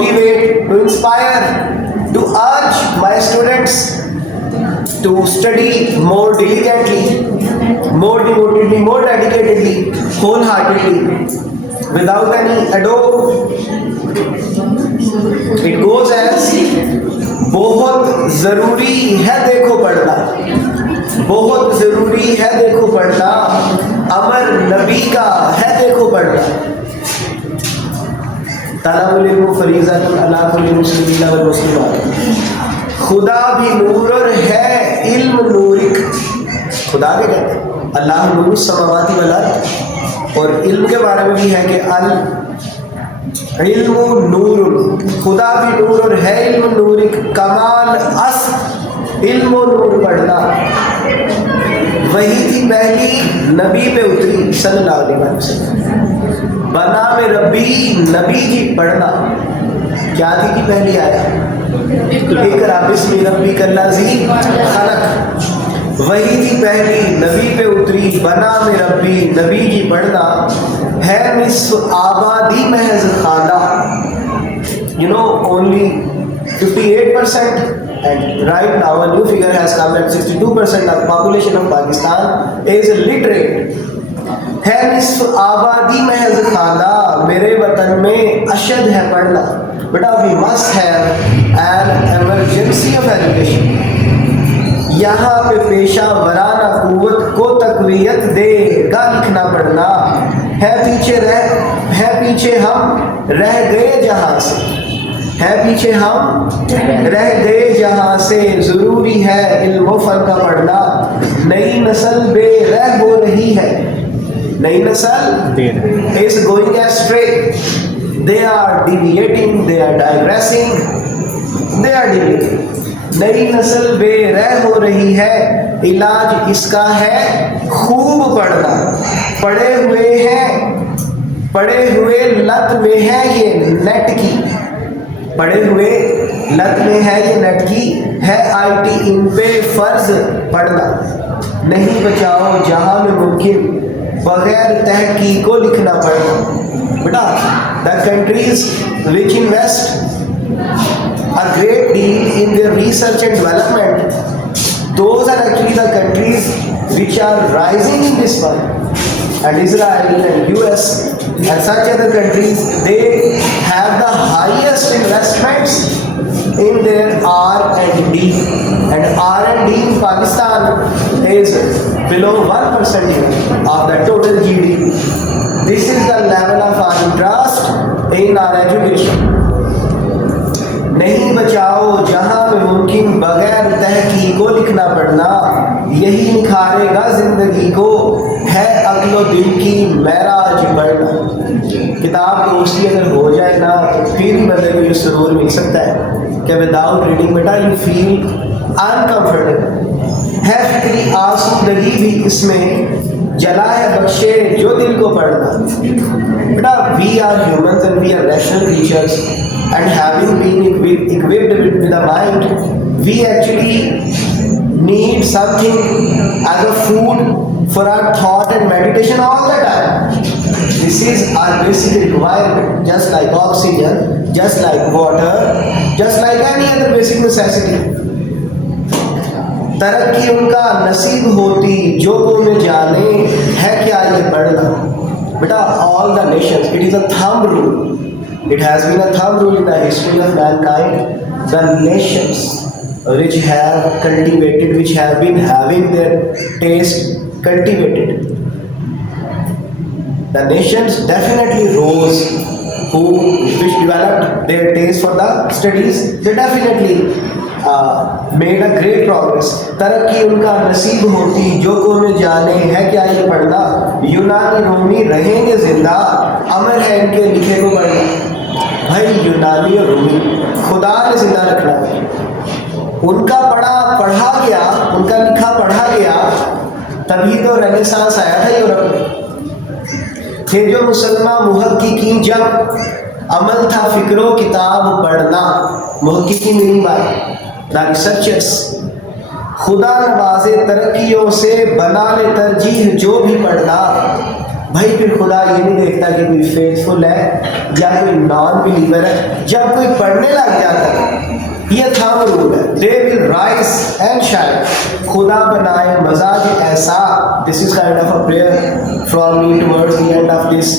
motivate, to inspire, to urge my students to study more diligently, more devotedly, more dedicatedly, wholeheartedly, without any ado. It goes as बहुत ज़रूरी है देखो पढ़ना, बहुत ज़रूरी है देखो पढ़ना, अमर नबी का है देखो पढ़ना। तलबुल इल्म फरीज़तुन अला कुल्लि मुस्लिमीन व मुस्लिमात। खुदा भी नूर और है इल्म नूरिक। खुदा के कहते हैं अल्लाह नूर समावाति वल अर्द, और इल्म के बारे में भी है कि अल इल्मु नूर, खुदा भी नूर और है इल्म नूरिक। कमाल अस इल्म नूर पढ़ना, वही थी पहली नबी पे उतरी सल्लल्लाहु अलैहि वसल्लम। बना में रब्बी नबी की पढ़ना, क्या थी कि पहली आया इक़रा बिस्मि रब्बिकल लज़ी खलक, वही थी पहली नबी पे उतरी। बना में रब्बी नबी की पढ़ना, है निस्फ़ आबादी महज खाना। You know, only 58%, and right now a new figure has come that 62% of population of Pakistan is literate. है निस्फ़ आबादी महज खाना, मेरे वतन में अशद है पढ़ना। बेटा we must have an emergency of education। यहाँ पे पेशा वराना कुव्वत को तक़वियत देगा लिखना पढ़ना। है पीछे हम रह गए जहाँ से, है पीछे हम रह गए जहाँ से, ज़रूरी है इल्म फ़न का पढ़ना। नई नस्ल बेरह हो रही है, नई नस्ल is going astray, they are deviating, they are digressing, they are deviating। नई नस्ल बेरह हो रही है, इलाज इसका है खूब पढ़ना। पढ़े हुए लत में है ये नेट की, पढ़े हुए लत में है ये नेट की, है IT इन पे फर्ज पढ़ना। नहीं बचाओ जहाँ में मुमकिन, बगैर तहकीक को लिखना पड़ना। बेटा the countries which invest a great deal in their research and development, those are actually the countries which are rising in this world. And Israel and US and such other countries, they have the highest investments in their R&D, and R&D in Pakistan is below 1% of the total GDP. This is the level of our interest in our education. नहीं बचाओ जहाँ में मुमकिन, बगैर तहकीक को लिखना पढ़ना, यही निखारेगा जिंदगी को, है अक्लो दिल की महराज बढ़ना। किताब दोस्ती अगर हो जाए ना तो फिर ही बंदे को ये सुरूर मिल सकता है कि विदाउट रीडिंग बेटा यू फील अनकम्फर्टेबल। है फिक्री आसूदगी भी इसमें, जला है बख्शे जो दिल को पढ़ना। बेटा we are humans and we are rational creatures, and having been equipped with the mind, we actually need something as a food for our thought and meditation all the time. This is our basic requirement, just like oxygen, just like water, just like any other basic necessity. तरक्की उनका नसीब होती जो को जाने, है क्या ये पढ़ना। बेटा all the nations, it is a thumb rule. It has been a thumb rule in the history of mankind. The nations which have cultivated, which have been having their taste cultivated, the nations definitely rose, which developed their taste for the studies. They definitely made a great progress. तरक्की उनका नसीब होती जो को में जाने, है क्या ये पढ़ना। यूनानी रोमी रहेंगे जिंदा, अमर है इनके लिखे को पढ़ना। भाई यूनानी और रोमी खुदा ने जिंदा रखना है, उनका पढ़ा गया, उनका लिखा पढ़ा गया, तभी तो रेनेसांस आया था यूरोप में। थे जो मुसलमान मुहक्किकीन, जब अमल था फिक्रो किताब पढ़ना। मुहक्किकीन मेरी बात, द रिसर्चर्स, खुदा नवाजे तरक्कियों से बना ले तरजीह जो भी पढ़ना। भाई फिर खुदा ये नहीं देखता कि कोई फेथफुल है या कोई नॉन बिलीवर है। जब कोई पढ़ने लग जाता है, ये थंब रूल है, they will rise and shine. खुदा बनाए मजाज ऐसा, this is kind of a prayer from me towards the end of this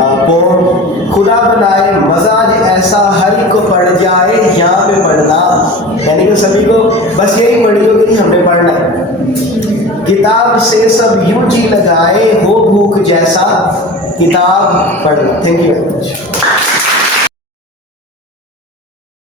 pome. खुदा बनाए मजाज ऐसा हर एक को पढ़ जाए, यहाँ पे पढ़ना यानी कि सभी को बस यही पढ़ी हो कि हमने पढ़ना है। किताब से सब यूं जी लगाए, हो भूख जैसा किताब पढ़ना। Thank you very much.